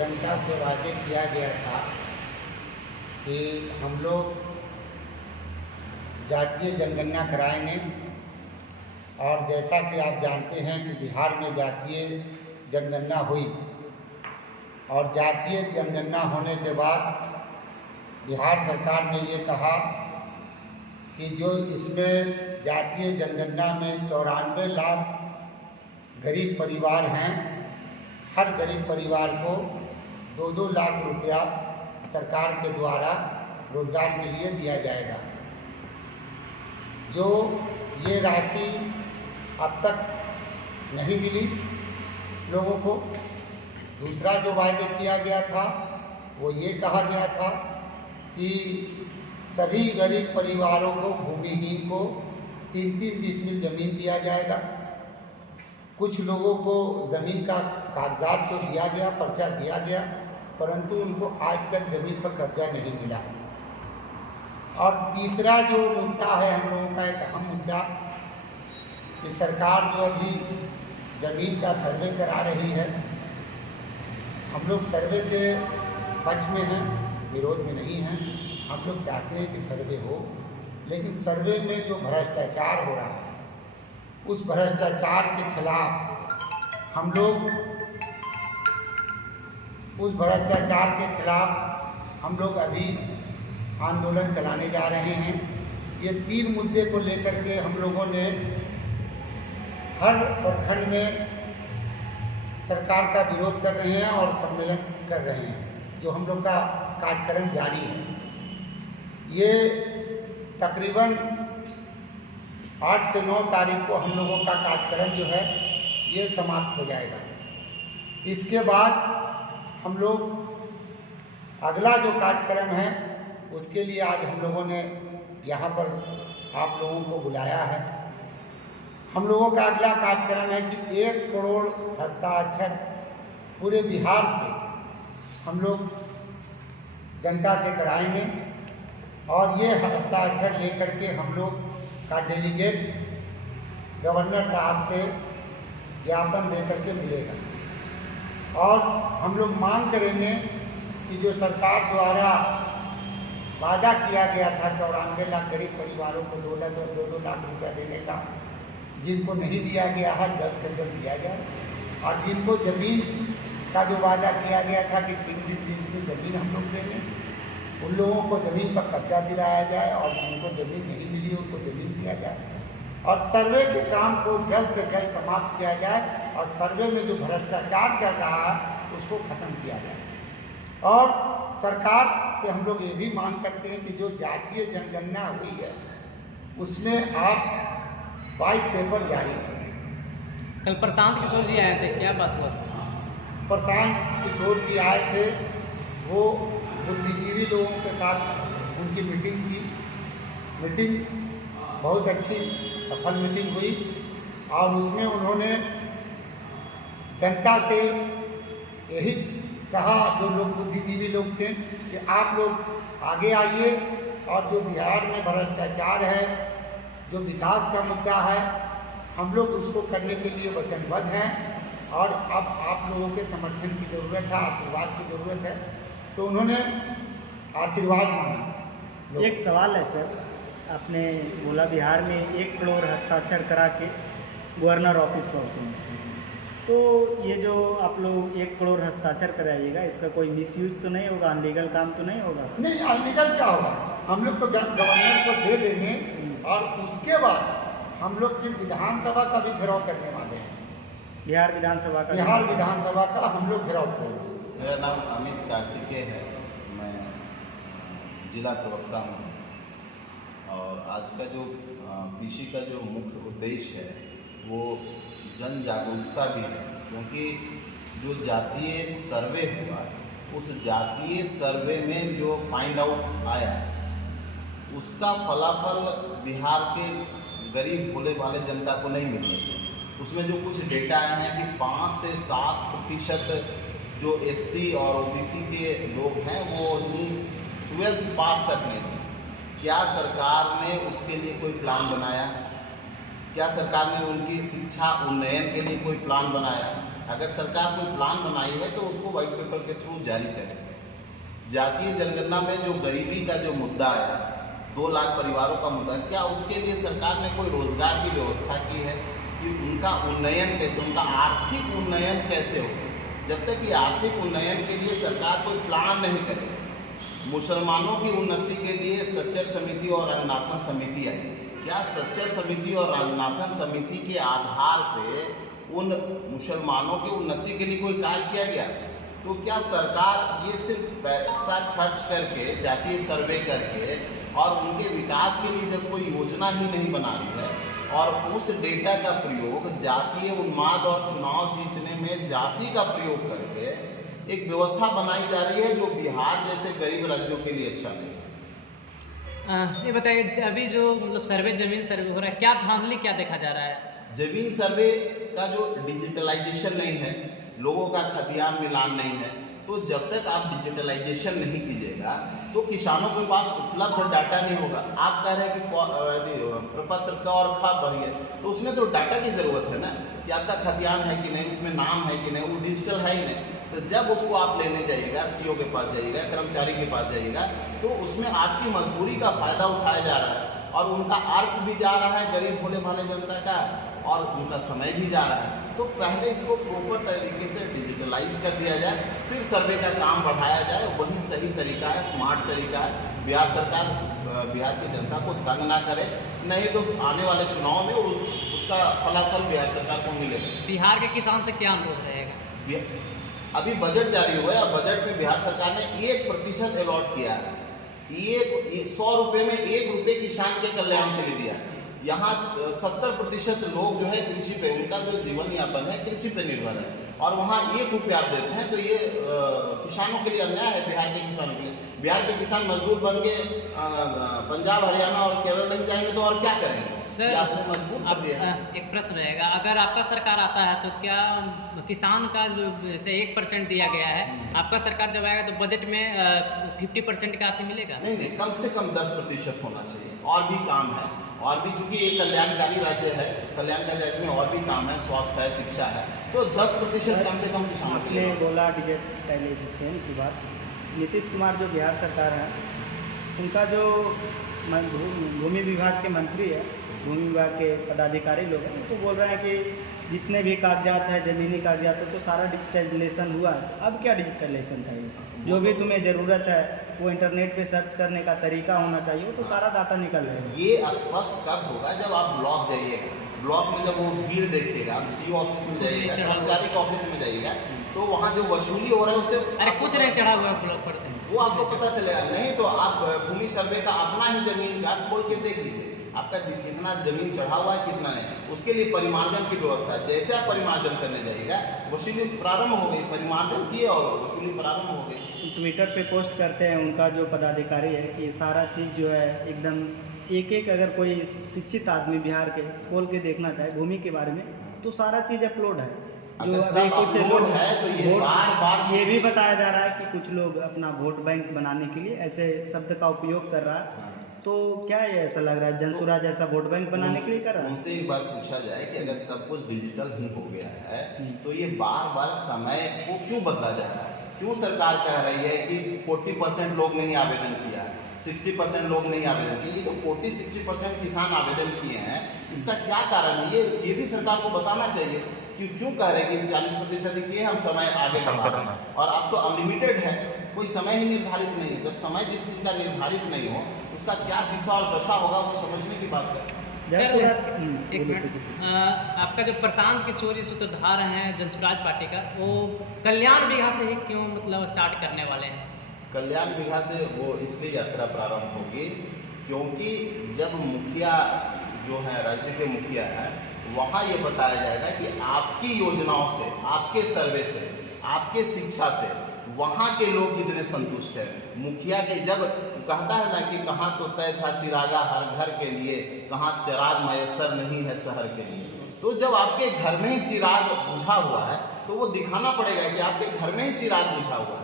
जनता से वादे किया गया था कि हम लोग जातीय जनगणना कराएंगे, और जैसा कि आप जानते हैं कि बिहार में जातीय जनगणना हुई, और जातीय जनगणना होने के बाद बिहार सरकार ने ये कहा कि जो इसमें जातीय जनगणना में 94 लाख गरीब परिवार हैं, हर गरीब परिवार को 2-2 लाख रुपया सरकार के द्वारा रोजगार के लिए दिया जाएगा। जो ये राशि अब तक नहीं मिली लोगों को। दूसरा जो वायदे किया गया था वो ये कहा गया था कि सभी गरीब परिवारों को, भूमिहीन को 3-3 डिसमिल ज़मीन दिया जाएगा। कुछ लोगों को ज़मीन का कागजात तो दिया गया, पर्चा दिया गया, परंतु उनको आज तक ज़मीन पर कब्जा नहीं मिला। और तीसरा जो मुद्दा है हम लोगों का, एक अहम मुद्दा, कि सरकार जो अभी ज़मीन का सर्वे करा रही है, हम लोग सर्वे के पक्ष में हैं, विरोध में नहीं हैं। हम लोग चाहते हैं कि सर्वे हो, लेकिन सर्वे में जो भ्रष्टाचार हो रहा है, उस भ्रष्टाचार के खिलाफ हम लोग अभी आंदोलन चलाने जा रहे हैं। ये 3 मुद्दे को लेकर के हम लोगों ने हर प्रखंड में सरकार का विरोध कर रहे हैं और सम्मेलन कर रहे हैं। जो हम लोग का कार्यक्रम जारी है, ये तकरीबन 8 से 9 तारीख को हम लोगों का कार्यक्रम जो है ये समाप्त हो जाएगा। इसके बाद हम लोग अगला जो कार्यक्रम है उसके लिए आज हम लोगों ने यहाँ पर आप लोगों को बुलाया है। हम लोगों का अगला कार्यक्रम है कि 1 करोड़ हस्ताक्षर पूरे बिहार से हम लोग जनता से कराएंगे, और ये हस्ताक्षर लेकर के हम लोग का डेलीगेट गवर्नर साहब से ज्ञापन देकर के मिलेगा। और हम लोग मांग करेंगे कि जो सरकार द्वारा वादा किया गया था 94 लाख गरीब परिवारों को 2 लाख रुपया देने का, जिनको नहीं दिया गया है जल्द से जल्द दिया जाए। और जिनको ज़मीन का जो वादा किया गया था कि 3 दिन की ज़मीन हम लोग देंगे, उन लोगों को ज़मीन पर कब्जा दिलाया जाए, और जिनको ज़मीन नहीं मिली उनको ज़मीन दिया जाए। और सर्वे के काम को जल्द से जल्द समाप्त किया जाए, और सर्वे में जो भ्रष्टाचार चल रहा है उसको ख़त्म किया जाए। और सरकार से हम लोग ये भी मांग करते हैं कि जो जातीय जनगणना हुई है उसमें आप वाइट पेपर जारी करें। कल प्रशांत किशोर जी आए थे, क्या बात हुआ? प्रशांत किशोर जी आए थे, वो बुद्धिजीवी लोगों के साथ उनकी मीटिंग थी। मीटिंग बहुत अच्छी सफल मीटिंग हुई, और उसमें उन्होंने जनता से यही कहा, जो लोग बुद्धिजीवी लोग थे, कि आप लोग आगे आइए, और जो बिहार में भ्रष्टाचार है, जो विकास का मुद्दा है, हम लोग उसको करने के लिए वचनबद्ध हैं। और अब आप लोगों के समर्थन की ज़रूरत है, आशीर्वाद की ज़रूरत है। तो उन्होंने आशीर्वाद मांगा। एक सवाल है सर, आपने बोला बिहार में 1 करोड़ हस्ताक्षर करा के गवर्नर ऑफिस पहुँचेंगे, तो ये जो आप लोग 1 करोड़ हस्ताक्षर कराइएगा, इसका कोई मिसयूज तो नहीं होगा, अनलीगल काम तो नहीं होगा? नहीं, अनलीगल क्या होगा? हम लोग तो गवर्नर को दे देंगे, और उसके बाद हम लोग फिर विधानसभा का भी घेराव करने वाले हैं। बिहार विधानसभा का हम लोग घेराव करेंगे। मेरा नाम अमित कार्तिकेय है, मैं जिला प्रवक्ता हूँ। और आज का जो पीसी का जो मुख्य उद्देश्य है वो जन जागरूकता भी है, क्योंकि जो जातीय सर्वे हुआ, उस जातीय सर्वे में जो फाइंड आउट आया, उसका फलाफल बिहार के गरीब भोले वाले जनता को नहीं मिल रही है। उसमें जो कुछ डेटा आए हैं कि 5 से 7% जो एससी और ओबीसी के लोग हैं वो 12th पास तक नहीं थे। क्या सरकार ने उसके लिए कोई प्लान बनाया? क्या सरकार ने उनकी शिक्षा उन्नयन के लिए कोई प्लान बनाया? अगर सरकार कोई प्लान बनाई है तो उसको व्हाइट पेपर के थ्रू जारी करे। जातीय जनगणना में जो गरीबी का जो मुद्दा आया, 2 लाख परिवारों का मुद्दा, क्या उसके लिए सरकार ने कोई रोजगार की व्यवस्था की है कि उनका उन्नयन कैसे, उनका आर्थिक उन्नयन कैसे हो? जब तक ये आर्थिक उन्नयन के लिए सरकार कोई प्लान नहीं करे। मुसलमानों की उन्नति के लिए सच्चर समिति और रंगनाथन समिति आई। क्या सच्चर समिति और रंगनाथन समिति के आधार पे उन मुसलमानों की उन्नति के लिए कोई कार्य किया गया? तो क्या सरकार ये सिर्फ पैसा खर्च करके, जातीय सर्वे करके और उनके विकास के लिए जब कोई योजना ही नहीं बना रही है और उस डेटा का प्रयोग जातीय उन्माद और चुनाव जीतने में जाति का प्रयोग करके एक व्यवस्था बनाई जा रही है जो बिहार जैसे गरीब राज्यों के लिए अच्छा नहीं। ये बताइए, अभी जो मतलब सर्वे, जमीन सर्वे हो रहा है, क्या धांधली क्या देखा जा रहा है? जमीन सर्वे का जो डिजिटलाइजेशन नहीं है, लोगों का खतियान मिलान नहीं है, तो जब तक आप डिजिटलाइजेशन नहीं कीजिएगा तो किसानों के पास उपलब्ध डाटा नहीं होगा। आप कह रहे हैं कि प्रपत्र क और ख भरिए, तो उसमें तो डाटा की ज़रूरत है ना कि आपका खतियान है कि नहीं, उसमें नाम है कि नहीं, वो डिजिटल है ही नहीं। तो जब उसको आप लेने जाइएगा, सीओ के पास जाइएगा, कर्मचारी के पास जाइएगा, तो उसमें आपकी मजबूरी का फ़ायदा उठाया जा रहा है और उनका अर्थ भी जा रहा है गरीब भोले भाले जनता का और उनका समय भी जा रहा है। तो पहले इसको प्रॉपर तरीके से डिजिटलाइज कर दिया जाए, फिर सर्वे का काम बढ़ाया जाए, वही सही तरीका है, स्मार्ट तरीका है। बिहार सरकार बिहार की जनता को तंग ना करे, नहीं तो आने वाले चुनाव में उसका फलाफल बिहार सरकार को मिलेगा। बिहार के किसान से क्या अनुरोध रहेगा? अभी बजट जारी हुआ है और बजट में बिहार सरकार ने 1% अलॉट किया है। 100 रुपये में 1 रुपये किसान के कल्याण के लिए दिया है। यहाँ 70% लोग जो है कृषि पे, उनका जो जीवन यापन है कृषि पे निर्भर है और वहाँ 1 रुपया आप देते हैं, तो ये किसानों के लिए अन्याय है। बिहार के किसानों के लिए, बिहार के किसान मजदूर बन के पंजाब, हरियाणा और केरल नहीं जाएंगे तो और क्या करेंगे? सर, आपने मजबूर कर दिया है। एक प्रश्न रहेगा, अगर आपका सरकार आता है तो क्या किसान का जो जैसे 1% दिया गया है, आपका सरकार जब आएगा तो बजट में 50% का हाथी मिलेगा? नहीं, कम से कम 10% होना चाहिए। और भी काम है, और भी चूंकि एक कल्याणकारी राज्य है, कल्याणकारी राज्य में और भी काम है, स्वास्थ्य है, शिक्षा है, तो 10% कम से कम किसानों के लिए। बोला डिजिटलाइजेशन की बात, नीतीश कुमार जो बिहार सरकार है, उनका जो भूमि विभाग के मंत्री है, भूमि विभाग के पदाधिकारी लोग हैं, तो बोल रहे हैं कि जितने भी कागजात हैं, ज़मीनी कागजात है, तो सारा डिजिटलाइजेशन हुआ है। अब क्या डिजिटलाइजेशन चाहिए? जो भी तुम्हें ज़रूरत है वो इंटरनेट पे सर्च करने का तरीका होना चाहिए, वो तो सारा डाटा निकल जाएगा। ये स्पष्ट कब होगा? जब आप ब्लॉक जाइएगा, ब्लॉक में जब वो भीड़ देखिएगा, आप सीओ ऑफिस में जाइएगा, कर्मचारी के ऑफिस में जाइएगा, तो वहाँ जो वसूली हो रहा है उससे अरे कुछ नहीं चढ़ा हुआ है ब्लॉक पर, वो आपको पता चलेगा। नहीं तो आप भूमि सर्वे का अपना ही जमीन का खोल के देख लीजिए, आपका कितना जमीन चढ़ा हुआ है, कितना नहीं। उसके लिए परिमार्जन की व्यवस्था है। जैसे आप परिमार्जन करने जाइएगा, वसूली प्रारंभ हो गई, परिमार्जन किए और वसूली प्रारंभ हो गई। ट्विटर पे पोस्ट करते हैं उनका जो पदाधिकारी है कि सारा चीज़ जो है एकदम एक अगर कोई शिक्षित आदमी बिहार के खोल के देखना चाहे भूमि के बारे में, तो सारा चीज़ अपलोड है। जो अभी कुछ लोग है तो ये बार ये भी बताया जा रहा है कि कुछ लोग अपना वोट बैंक बनाने के लिए ऐसे शब्द का उपयोग कर रहा है। तो क्या ये ऐसा लग रहा है जनसुरा जैसा वोट बैंक बनाने के लिए कर रहा है? उनसे एक बार पूछा जाए कि अगर सब कुछ डिजिटल ही हो गया है तो ये बार समय को क्यों बदला जा रहा है? क्यों सरकार कह रही है कि 40% लोग नहीं आवेदन किया है, 60% लोग नहीं आवेदन किए? ये तो 40-60% किसान आवेदन किए हैं, इसका क्या कारण है? ये भी सरकार को बताना चाहिए कि क्यों कह रहे हैं कि 40% किए, हम समय आगे बढ़ा रहे हैं। और अब तो अनलिमिटेड है, कोई समय ही निर्धारित नहीं है। जब समय जिस चीज़ का निर्धारित नहीं हो, उसका क्या दिशा और दशा होगा वो समझने की बात है। सर एक मिनट, आपका जो प्रशांत किशोर सूत्रधार हैं जनसुराज पार्टी का, वो कल्याण बिघा से ही क्यों मतलब स्टार्ट करने वाले हैं? कल्याण बिघा से वो इसलिए यात्रा प्रारंभ होगी क्योंकि जब मुखिया जो है, राज्य के मुखिया हैं, वहाँ ये बताया जाएगा कि आपकी योजनाओं से, आपके सर्वे से, आपके शिक्षा से वहाँ के लोग कितने संतुष्ट हैं। मुखिया के जब कहता है ना कि कहाँ तो तय था चिरागा हर घर के लिए, कहाँ चिराग मयसर नहीं है शहर के लिए, तो जब आपके घर में ही चिराग बुझा हुआ है तो वो दिखाना पड़ेगा कि आपके घर में ही चिराग बुझा हुआ है।